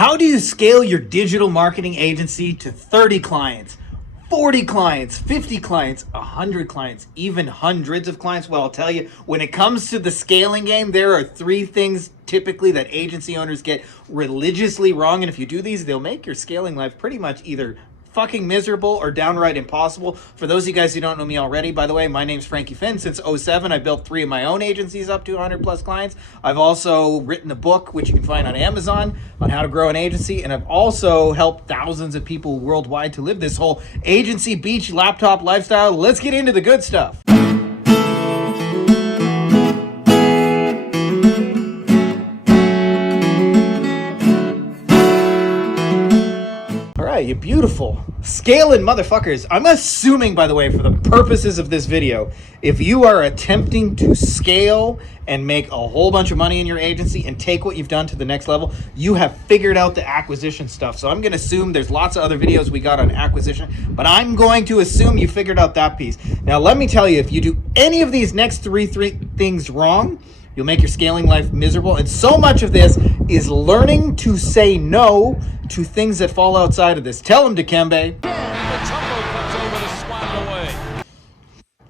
How do you scale your digital marketing agency to 30 clients, 40 clients, 50 clients, 100 clients, even hundreds of clients? Well, I'll tell you, when it comes to the scaling game, there are three things typically that agency owners get religiously wrong. And if you do these, they'll make your scaling life pretty much either fucking miserable or downright impossible. For those of you guys who don't know me already, by the way, my name's Frankie Finn. Since 07, I built 3 of my own agencies up to 100 plus clients. I've also written a book, which you can find on Amazon, on how to grow an agency. And I've also helped thousands of people worldwide to live this whole agency beach laptop lifestyle. Let's get into the good stuff. You beautiful scaling motherfuckers. I'm assuming, by the way, for the purposes of this video, if you are attempting to scale and make a whole bunch of money in your agency and take what you've done to the next level, you have figured out the acquisition stuff. So I'm going to assume there's lots of other videos we got on acquisition, but I'm going to assume you figured out that piece. Now, let me tell you, if you do any of these next three things wrong, you'll make your scaling life miserable. And so much of this is learning to say no to things that fall outside of this. Tell them, Dikembe.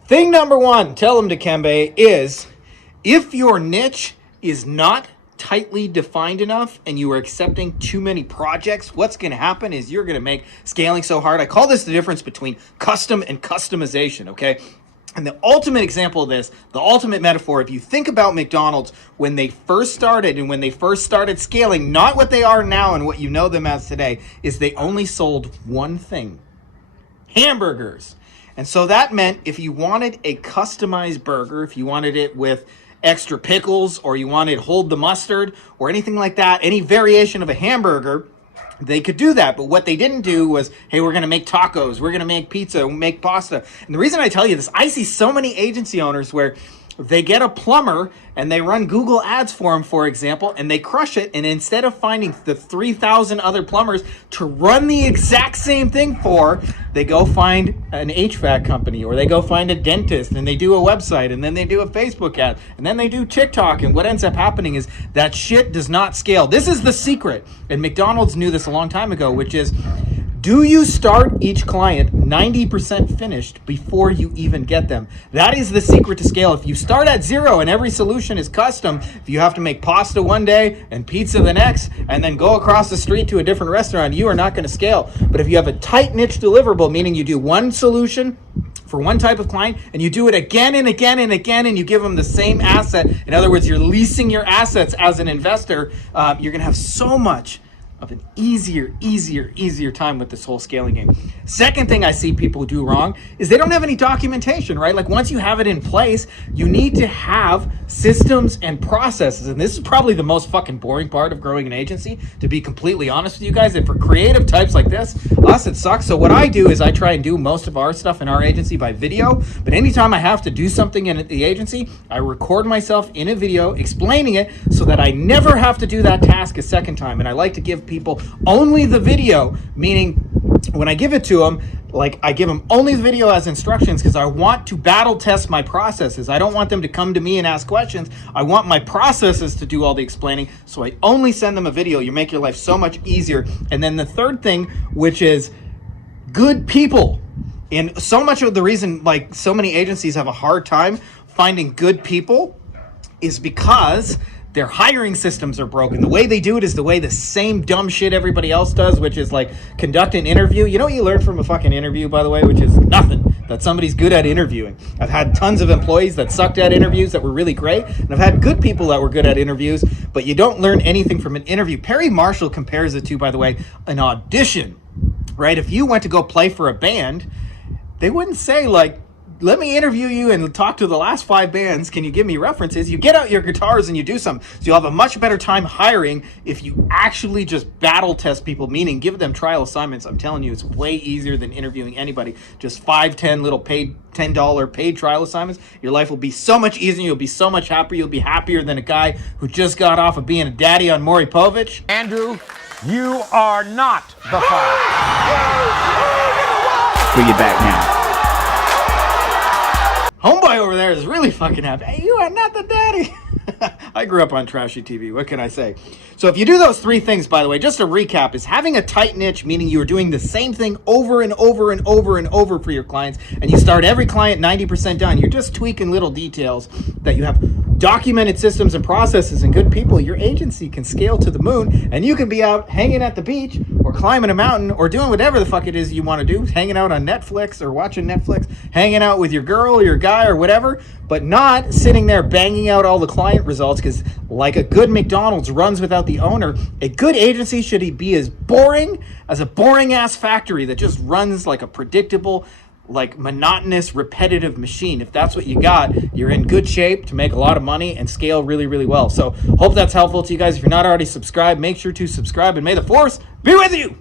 Thing number one, tell them, Dikembe, is if your niche is not tightly defined enough and you are accepting too many projects, what's going to happen is you're going to make scaling so hard. I call this the difference between custom and customization, okay? And the ultimate example of this, the ultimate metaphor, if you think about McDonald's when they first started and when they first started scaling, not what they are now and what you know them as today, is they only sold one thing: hamburgers. And so that meant if you wanted a customized burger, if you wanted it with extra pickles, or you wanted hold the mustard or anything like that, any variation of a hamburger, they could do that. But what they didn't do was, hey, we're going to make tacos, we're going to make pizza, make pasta. And the reason I tell you this, I see so many agency owners where they get a plumber and they run Google ads for him, for example, and they crush it. And instead of finding the 3,000 other plumbers to run the exact same thing for, they go find an HVAC company, or they go find a dentist, and they do a website, and then they do a Facebook ad, and then they do TikTok. And what ends up happening is that shit does not scale. This is the secret. And McDonald's knew this a long time ago, which is, do you start each client 90% finished before you even get them? That is the secret to scale. If you start at zero and every solution is custom, if you have to make pasta one day and pizza the next, and then go across the street to a different restaurant, you are not going to scale. But if you have a tight niche deliverable, meaning you do one solution for one type of client, and you do it again and again and again, and you give them the same asset, in other words, you're leasing your assets as an investor, you're going to have so much of an easier time with this whole scaling game. Second thing I see people do wrong is they don't have any documentation, right? Like, once you have it in place, you need to have systems and processes. And this is probably the most fucking boring part of growing an agency, to be completely honest with you guys. And for creative types like this, us, it sucks. So what I do is I try and do most of our stuff in our agency by video. But anytime I have to do something in the agency, I record myself in a video explaining it so that I never have to do that task a second time. And I like to give people only the video, meaning when I give it to them, like, I give them only the video as instructions, because I want to battle test my processes. I don't want them to come to me and ask questions. I want my processes to do all the explaining, so I only send them a video. You make your life so much easier. And then the third thing, which is good people. And so much of the reason, like, so many agencies have a hard time finding good people is because their hiring systems are broken. The way they do it is the way the same dumb shit everybody else does, which is like conduct an interview. You know what you learn from a fucking interview, by the way, which is nothing. That somebody's good at interviewing. I've had tons of employees that sucked at interviews that were really great, and I've had good people that were good at interviews, but you don't learn anything from an interview. Perry Marshall compares it to, by the way, an audition, right? If you went to go play for a band, they wouldn't say, like, let me interview you and talk to the last 5 bands. Can you give me references? You get out your guitars and you do something. So you'll have a much better time hiring if you actually just battle test people, meaning give them trial assignments. I'm telling you, it's way easier than interviewing anybody. Just 5, 10 little paid $10 paid trial assignments. Your life will be so much easier. You'll be so much happier. You'll be happier than a guy who just got off of being a daddy on Maury Povich. Andrew, you are not the father. Bring it back now. Homeboy over there is really fucking happy. Hey, you are not the daddy. I grew up on trashy TV. What can I say? So if you do those three things, by the way, just to recap, is having a tight niche, meaning you are doing the same thing over and over and over and over for your clients, and you start every client 90% done. You're just tweaking little details that you have documented systems and processes and good people. Your agency can scale to the moon, and you can be out hanging at the beach or climbing a mountain or doing whatever the fuck it is you want to do, hanging out on Netflix or watching Netflix, hanging out with your girl or your guy or whatever, but not sitting there banging out all the client results, because like a good McDonald's runs without the owner, a good agency should be as boring as a boring ass factory that just runs like a predictable, like monotonous, repetitive machine. If that's what you got, you're in good shape to make a lot of money and scale really, really well. So hope that's helpful to you guys. If you're not already subscribed, make sure to subscribe, and may the force be with you.